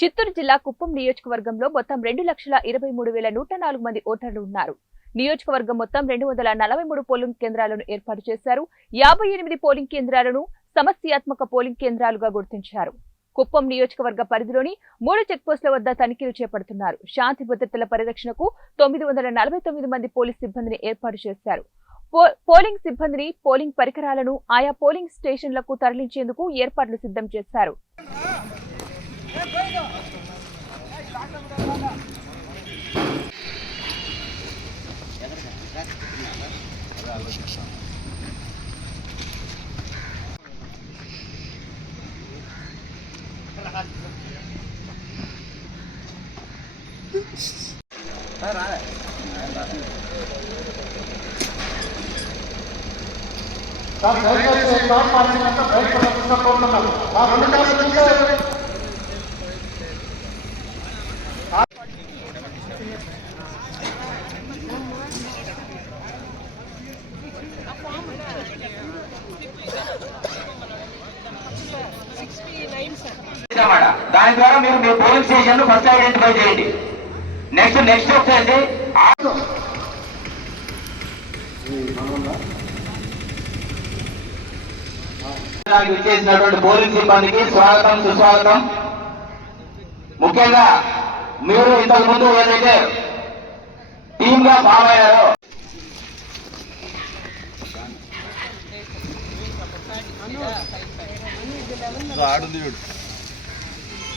చిత్తూరు జిల్లా కుప్పం నియోజకవర్గంలో మొత్తం 2,23,104 మంది ఓటర్లు ఉన్నారు. నియోజకవర్గం మొత్తం 243 పోలింగ్ కేంద్రాలను ఏర్పాటు చేశారు. 58 పోలింగ్ కేంద్రాలను సమస్యాత్మక పోలింగ్ కేంద్రాలుగా గుర్తించారు. కుప్పం నియోజకవర్గ పరిధిలోని 3 చెక్పోస్టుల వద్ద తనిఖీలు చేపడుతున్నారు. శాంతి భద్రతల పరిరక్షణకు 949 మంది పోలీస్ సిబ్బందిని ఏర్పాటు చేశారు. పోలింగ్ సిబ్బందిని, పోలింగ్ పరికరాలను ఆయా పోలింగ్ స్టేషన్లకు తరలించేందుకు ఏర్పాట్లు సిద్ధం చేశారు. దాని ద్వారా మీరు మీ పోలింగ్ స్టేషన్ ఫస్ట్ ఐడెంటిఫై చేయండి. నెక్స్ట్ వచ్చేసి ఇచ్చేసినటువంటి పోలింగ్ సిబ్బందికి స్వాగతం, సుస్వాగతం. ముఖ్యంగా మీరు ఇంతకు ముందు ఏదైతే టీమ్ గా ఫామ్ అయ్యారో ఆడుంది.